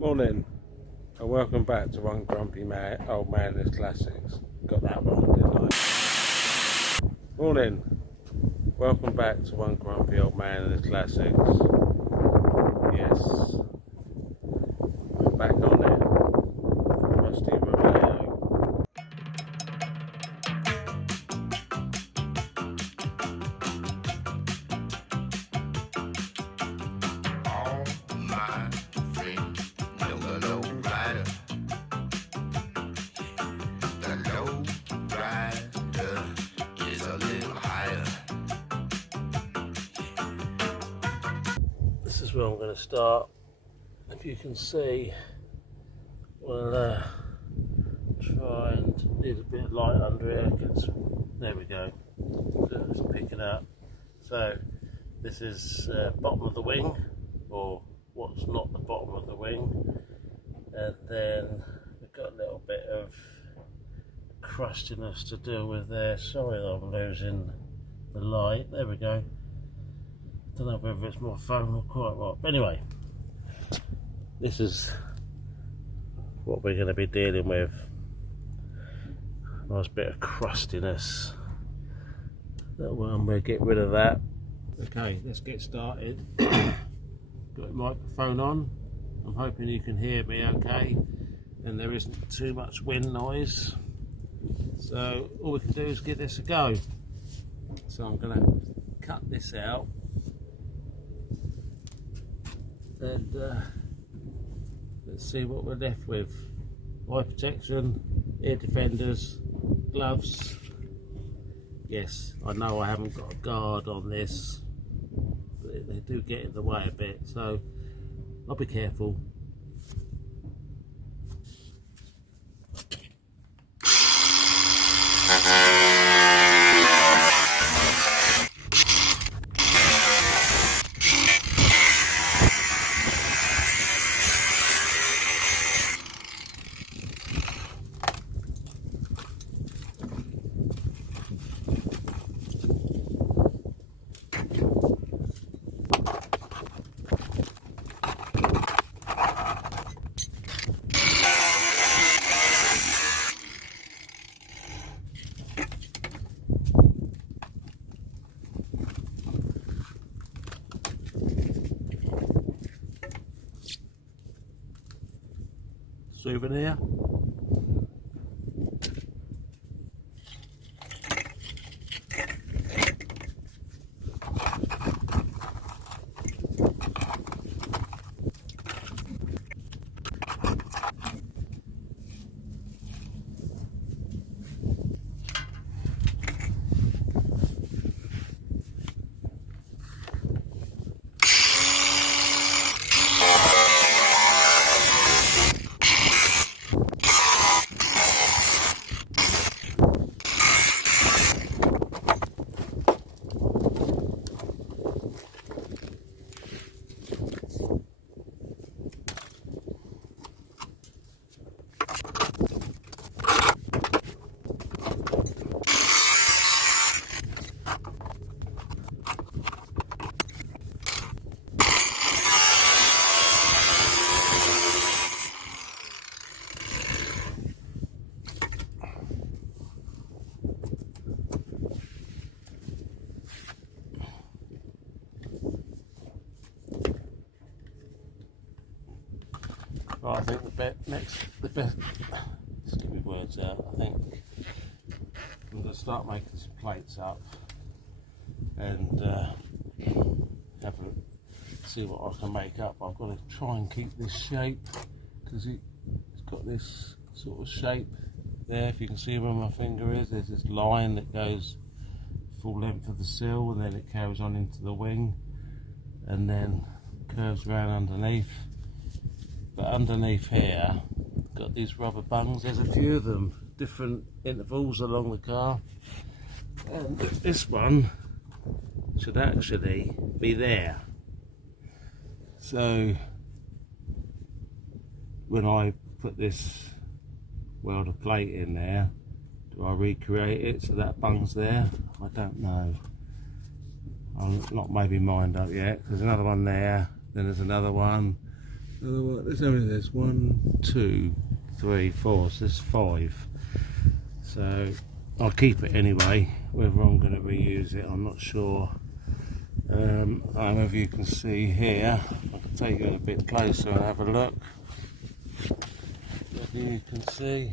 Morning, and welcome back to One Grumpy Man, Old Man List Classics. Got that wrong, didn't I? Morning, welcome back to One Grumpy Old Man List Classics. Yes, we're back on it. CRUSTY the Romeo. This is where I'm going to start. If you can see, we'll try and need a bit of light under here. There we go. It's picking up. So this is bottom of the wing, or what's not the bottom of the wing, and then we've got a little bit of crustiness to deal with there. Sorry that I'm losing the light. There we go. Don't know whether it's my phone or quite right, but anyway, this is what we're going to be dealing with. Nice bit of crustiness. That one, we'll get rid of that. Okay, let's get started. Got the microphone on. I'm hoping you can hear me okay, and there isn't too much wind noise. So all we can do is give this a go. So I'm going to cut this out. And let's see what we're left with. Eye protection, ear defenders, gloves. Yes, I know I haven't got a guard on this. They do get in the way a bit, so I'll be careful. Souvenir. Right, I think the best, just give me words out, I think I'm going to start making some plates up and see what I can make up. I've got to try and keep this shape because it's got this sort of shape there. If you can see where my finger is, there's this line that goes full length of the sill and then it carries on into the wing and then curves around underneath. But underneath here, got these rubber bungs. There's a few of them, different intervals along the car. And this one should actually be there. So when I put this welder plate in there, do I recreate it so that bung's there? I don't know. I've not made my mind up yet. There's another one there, then there's another one. There's only there's 1, 2, 3, 4, so there's 5. So I'll keep it anyway. Whether I'm going to reuse it, I'm not sure. However, you can see here, I can take it a bit closer and have a look. You can see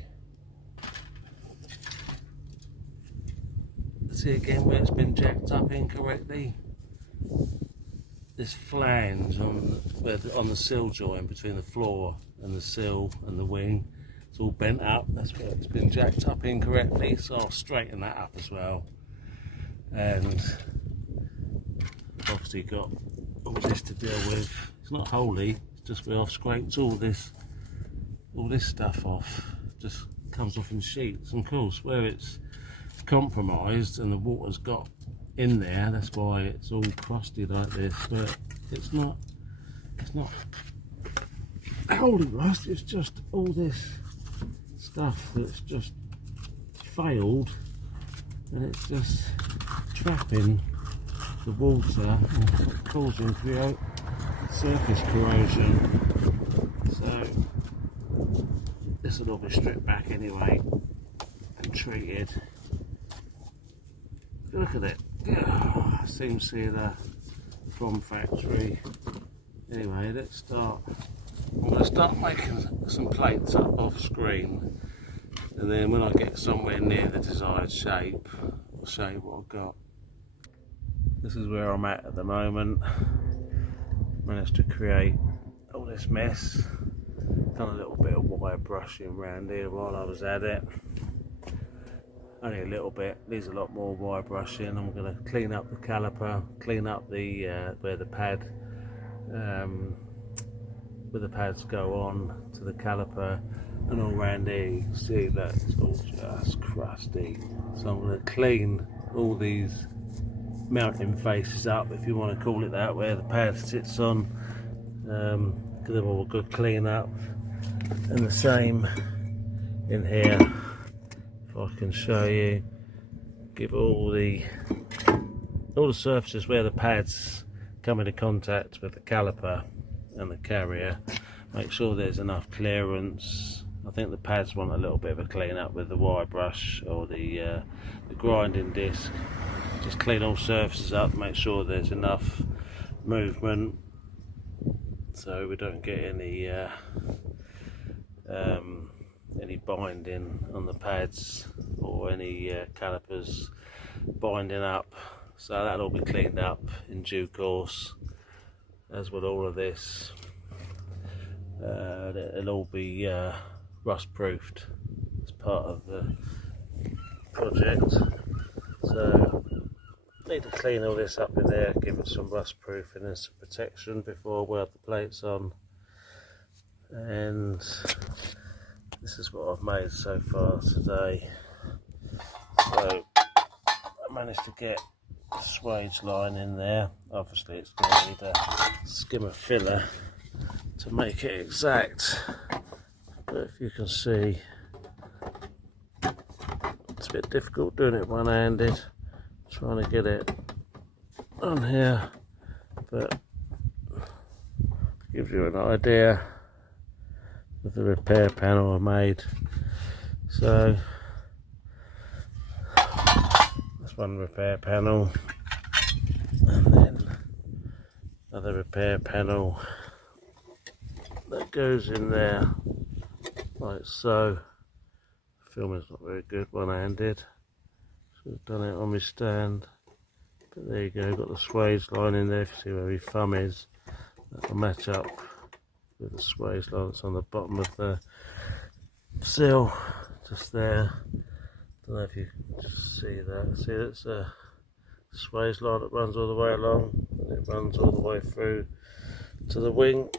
again where it's been jacked up incorrectly. This flange on the sill joint between the floor and the sill and the wing, it's all bent up. That's where it's been jacked up incorrectly, so I'll straighten that up as well. And obviously got all this to deal with. It's not wholly, it's just where I've scraped all this stuff off. Just comes off in sheets. And of course, where it's compromised and the water's got in there, that's why it's all crusty like this. But it's not wholly rust, it's just all this stuff that's just failed, and it's just trapping the water and causing surface corrosion. So this will all be stripped back anyway and treated. Look at it. Seems to see that from factory. Anyway, let's start. I'm going to start making some plates up off screen, and then when I get somewhere near the desired shape, I'll show you what I've got. This is where I'm at the moment. Managed to create all this mess. Done a little bit of wire brushing around here while I was at it. Only a little bit, needs a lot more wire brushing. I'm going to clean up the caliper, clean up the where the pads go on to the caliper, and all around here you can see that it's all just crusty. So I'm going to clean all these mounting faces up, if you want to call it that, where the pad sits on. Give them all a good clean up, and the same in here. I can show you, give all the surfaces where the pads come into contact with the caliper and the carrier, make sure there's enough clearance. I think the pads want a little bit of a clean up with the wire brush or the grinding disc. Just clean all surfaces up, make sure there's enough movement so we don't get any binding on the pads or any calipers binding up. So that'll all be cleaned up in due course, as will all of this. It'll all be rust proofed as part of the project. So need to clean all this up in there, give it some rust proofing and some protection before I weld the plates on. And this is what I've made so far today. So I managed to get the swage line in there. Obviously it's going to need a skimmer filler to make it exact, but if you can see, it's a bit difficult doing it one-handed, trying to get it on here, but gives you an idea of the repair panel I made. So that's one repair panel, and then another repair panel that goes in there like so. Filming's not very good one-handed, should have done it on my stand, but there you go, got the swage line in there. If you see where my thumb is, that'll match up with the swage line that's on the bottom of the sill, just there. Don't know if you can just see that. See, it's a swage line that runs all the way along, and it runs all the way through to the wing.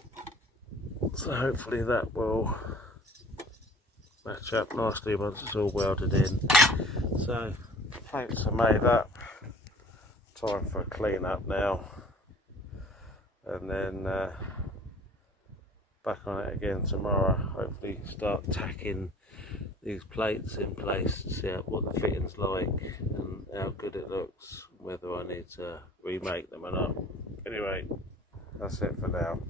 So hopefully that will match up nicely once it's all welded in. So plates are made up, time for a clean up now, and then back on it again tomorrow. Hopefully start tacking these plates in place to see what the fitting's like and how good it looks, whether I need to remake them or not. Anyway, that's it for now.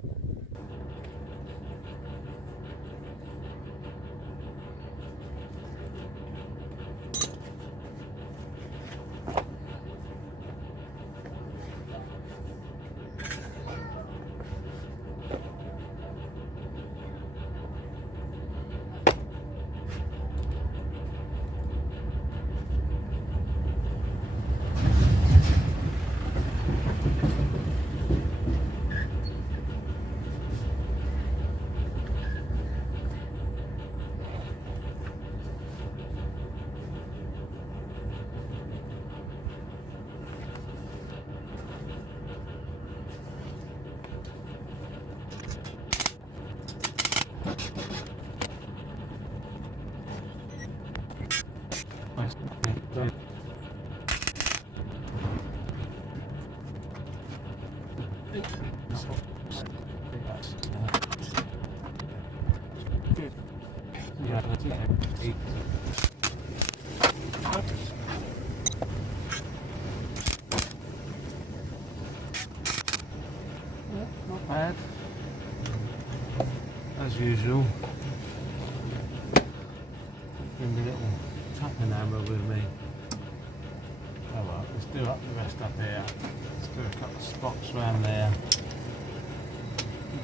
Not bad. As usual. Bring the little tapping hammer with me. Oh well, let's do up the rest up here. Let's do a couple of spots around there.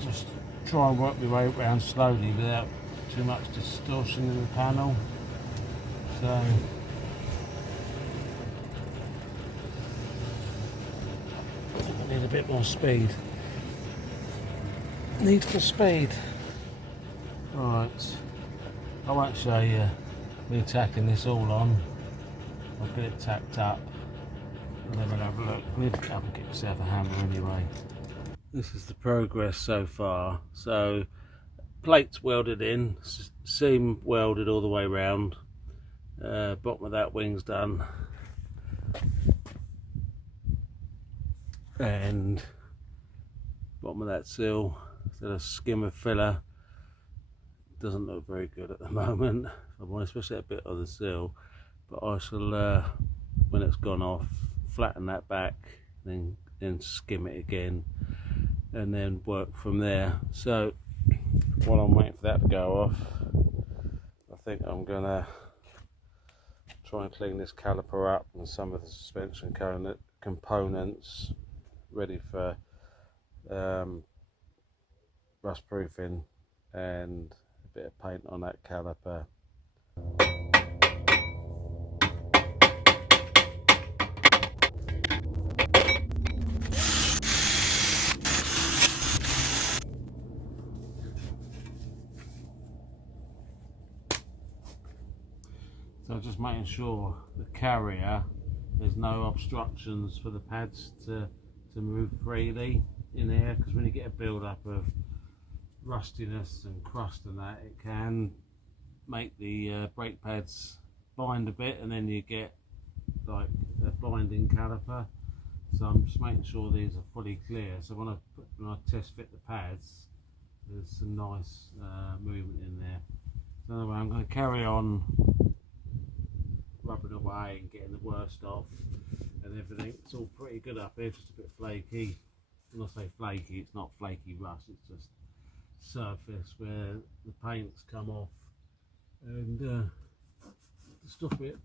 Just try and work my way around slowly without too much distortion in the panel. So I need a bit more speed. Need for speed. Right, I won't show you me tacking this all on. I'll get it tacked up and then we'll have a look. I need to come and get myself a hammer anyway. This is the progress so far. So plates welded in, seam welded all the way round. Bottom of that wing's done. And bottom of that sill, instead of skimmer filler, doesn't look very good at the moment. I want especially that bit of the sill, but I shall, when it's gone off, flatten that back, then skim it again, and then work from there. So while I'm waiting for that to go off, I think I'm gonna try and clean this caliper up and some of the suspension components ready for rust proofing and a bit of paint on that caliper. So just making sure the carrier, there's no obstructions for the pads to move freely in here, because when you get a build up of rustiness and crust and that, it can make the brake pads bind a bit, and then you get like a binding caliper. So I'm just making sure these are fully clear, so when I test fit the pads, there's some nice movement in there. So anyway, I'm going to carry on rubbing away and getting the worst off and everything. It's all pretty good up here, just a bit flaky. When I say flaky, it's not flaky rust, it's just surface where the paint's come off. And to stop it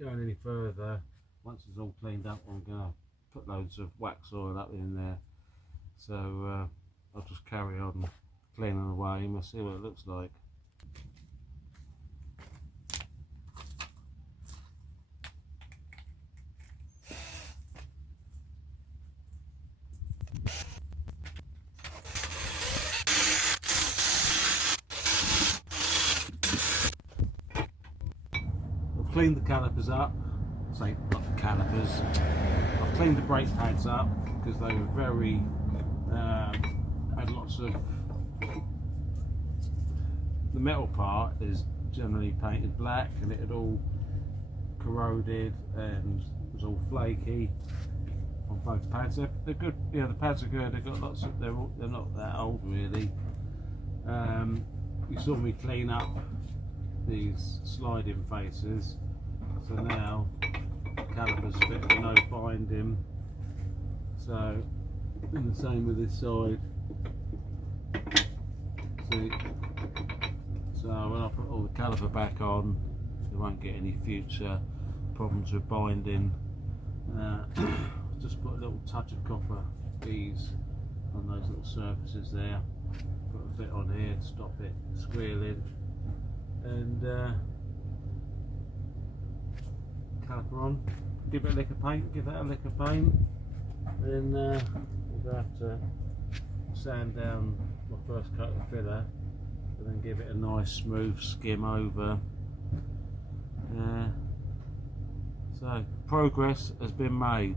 going any further, once it's all cleaned up, I'm going to put loads of wax oil up in there. So I'll just carry on cleaning away and we'll see what it looks like. Cleaned the calipers up, say not the calipers, I've cleaned the brake pads up because they were very, had lots of, the metal part is generally painted black and it had all corroded and was all flaky on both pads. They're good, yeah, the pads are good, they've got lots of, they're not that old really. You saw me clean up these sliding faces, so now calipers fit with no binding, so and the same with this side. See, so when I put all the caliper back on, you won't get any future problems with binding. Just put a little touch of copper beads on those little surfaces there, put a bit on here to stop it squealing, and caliper on, give it a lick of paint, give that a lick of paint, then we'll have to sand down my first coat of filler and then give it a nice smooth skim over. So progress has been made.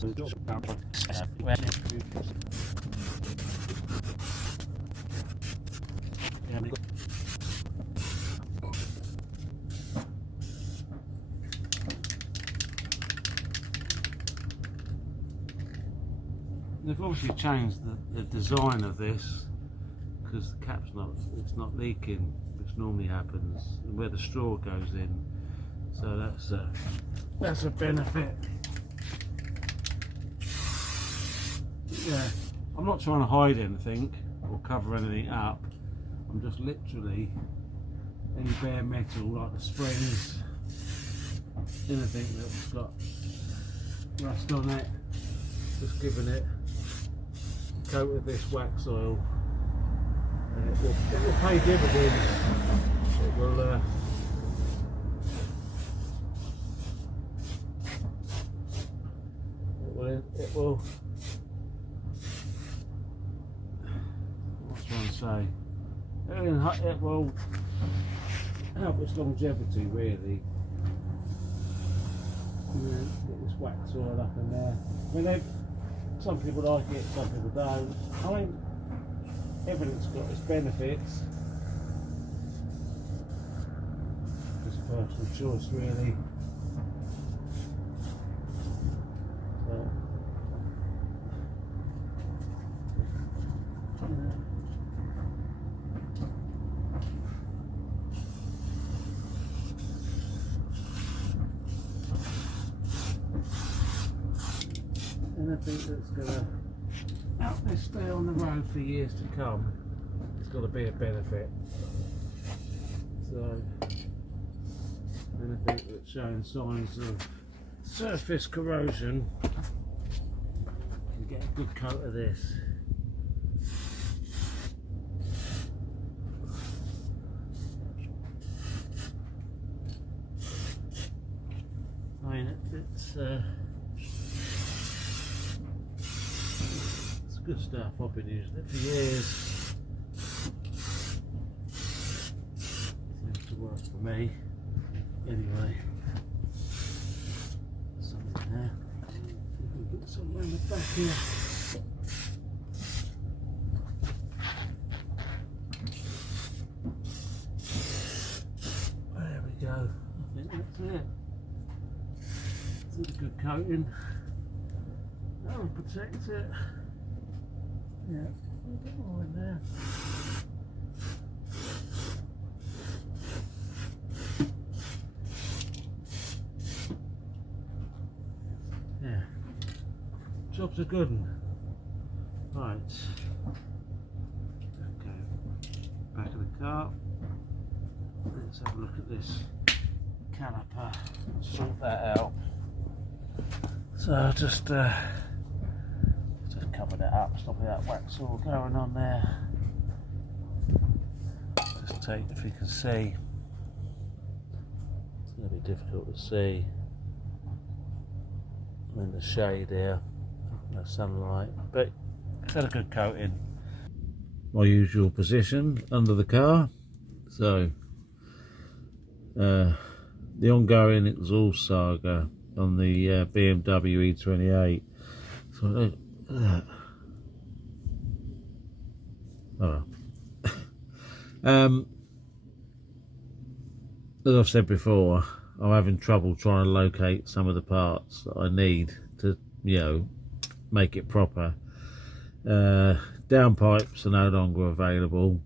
They've obviously changed the design of this because the cap's it's not leaking, which normally happens, and where the straw goes in. So that's a benefit. Yeah, I'm not trying to hide anything or cover anything up. I'm just literally any bare metal like the springs, anything that's got rust on it, just giving it a coat of this wax oil, and it will pay dividends. It will what's I trying to say? It will help its longevity, really. Get this wax oil up in there. I mean, some people like it, some people don't. I mean, everything's got its benefits. Just personal choice, really. Anything that's going to help this stay on the road for years to come, it's got to be a benefit. So anything that's showing signs of surface corrosion can get a good coat of this. I mean, it's good stuff. I've been using it for years. Seems to work for me. Anyway, something there. We'll get somewhere in the back here. There we go. I think that's it. It's a good coating. That will protect it. Yeah, a bit more in there. Yeah, job's a good one. Right, okay, back of the car. Let's have a look at this caliper and sort that out. So just covered it up, stop that wax all going on there. Just take, if you can see, it's going to be difficult to see in the shade here, no sunlight, but it's had a good coating. My usual position under the car. So the ongoing exhaust saga on the BMW E28. So oh. As I've said before, I'm having trouble trying to locate some of the parts that I need to, you know, make it proper. Downpipes are no longer available,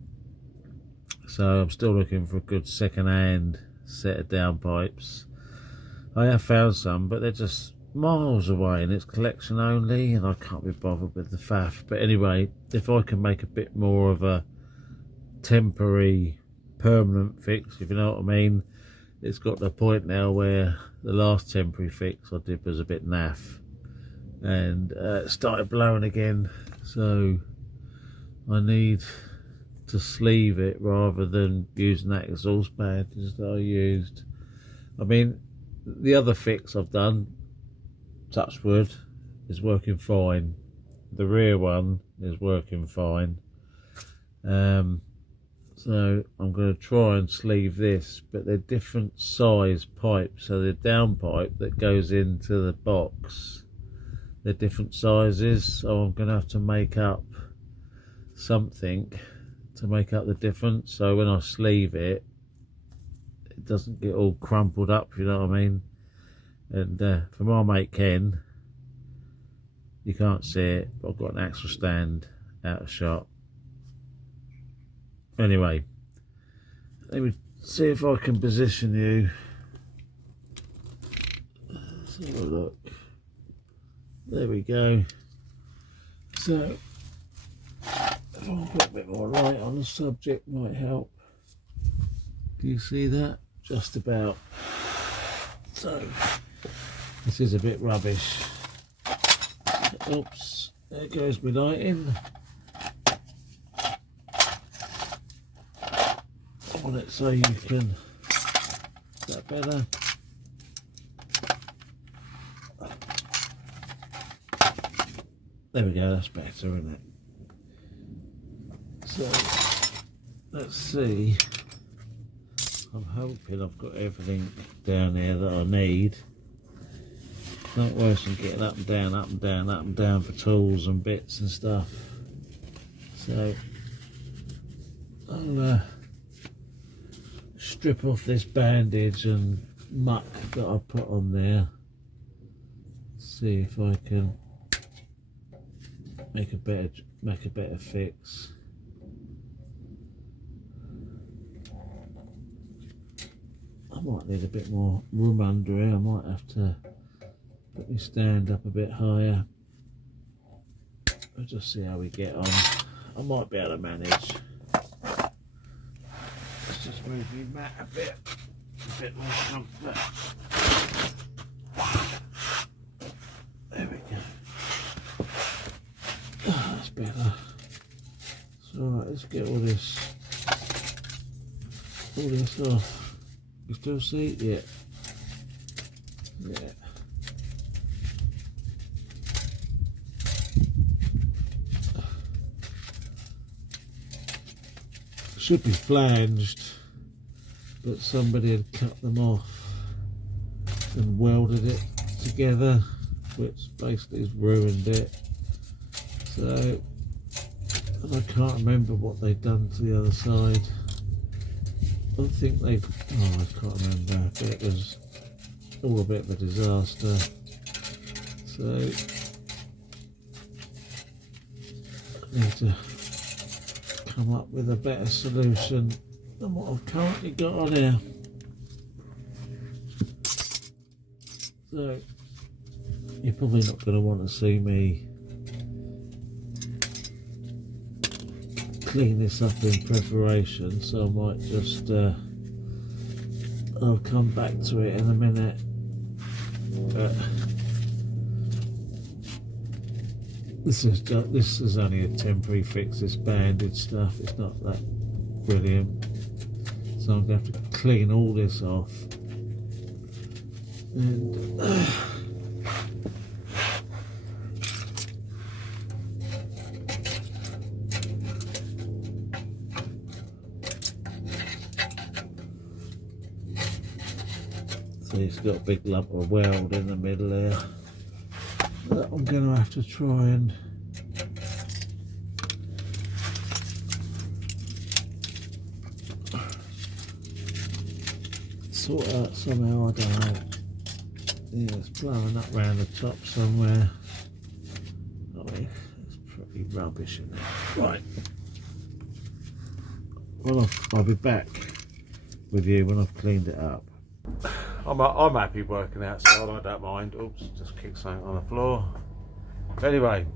so I'm still looking for a good second-hand set of downpipes. I have found some, but they're just miles away and it's collection only, and I can't be bothered with the faff. But anyway, if I can make a bit more of a temporary permanent fix, if you know what I mean. It's got to the point now where the last temporary fix I did was a bit naff, and it started blowing again, so I need to sleeve it rather than using that exhaust pad that I used. I mean, the other fix I've done, touch wood, is working fine. The rear one is working fine. So I'm going to try and sleeve this, but they're different size pipes. So the downpipe that goes into the box they're different sizes, so I'm going to have to make up something to make up the difference, so when I sleeve it, it doesn't get all crumpled up, you know what I mean. And for my mate Ken, you can't see it, but I've got an axle stand out of shot. Anyway, let me see if I can position you. Let's have a look. There we go. So, if I put a bit more light on the subject, might help. Do you see that? Just about. So, this is a bit rubbish. Oops, there goes my lighting. I want it so you can. Is that better? There we go, that's better, isn't it? So, let's see. I'm hoping I've got everything down here that I need. Not worse than getting up and down, up and down, up and down for tools and bits and stuff. So, I'll strip off this bandage and muck that I put on there. See if I can make a better fix. I might need a bit more room under here. I might have to put my stand up a bit higher. I'll just see how we get on. I might be able to manage. Let's just move my mat a bit more comfort. There we go. Oh, that's better. So right, let's get all this off. You still see it? Yeah. Yeah. Should be flanged, but somebody had cut them off and welded it together, which basically has ruined it. So, and I can't remember what they've done to the other side. I don't think they've, oh, I can't remember, but it was all a bit of a disaster. So, I need to come up with a better solution than what I've currently got on here. So, you're probably not going to want to see me clean this up in preparation, so I might just I'll come back to it in a minute. This is only a temporary fix, this bandage stuff. It's not that brilliant, so I'm going to have to clean all this off. And so it's got a big lump of weld in the middle there that I'm going to have to try and sort out somehow. I don't know. Yeah, it's blowing up round the top somewhere. I mean, it's pretty rubbish in there. Right. Well, I'll be back with you when I've cleaned it up. I'm happy working outside, I don't mind. Oops, just kicked something on the floor. Anyway,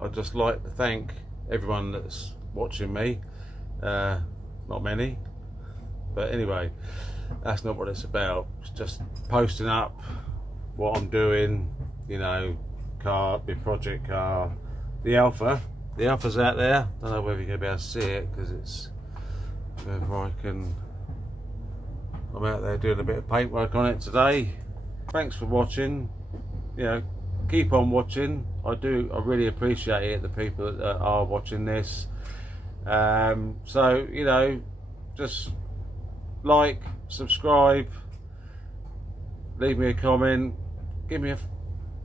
I'd just like to thank everyone that's watching me. Not many, but anyway, that's not what it's about. It's just posting up what I'm doing, you know, car, my project car, the Alpha's out there. Don't know whether you're going to be able to see it because it's, whether I can, I'm out there doing a bit of paintwork on it today. Thanks for watching. You know, keep on watching. I really appreciate it, the people that are watching this. So, you know, just like, subscribe, leave me a comment, give me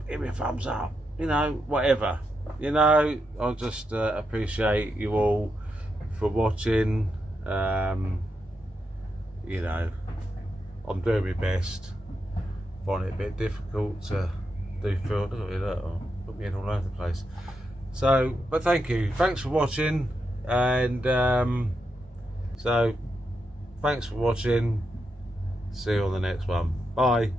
give me a thumbs up, you know, whatever. You know, I just appreciate you all for watching. You know, I'm doing my best. Find it a bit difficult to do film. Look at me, look, put me in all over the place. So, but thank you. Thanks for watching, and so thanks for watching. See you on the next one. Bye.